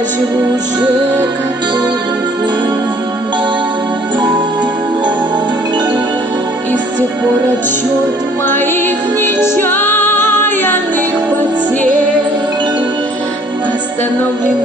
я живу уже который год, и с тех пор отчет моих нечаянных потерь остановлен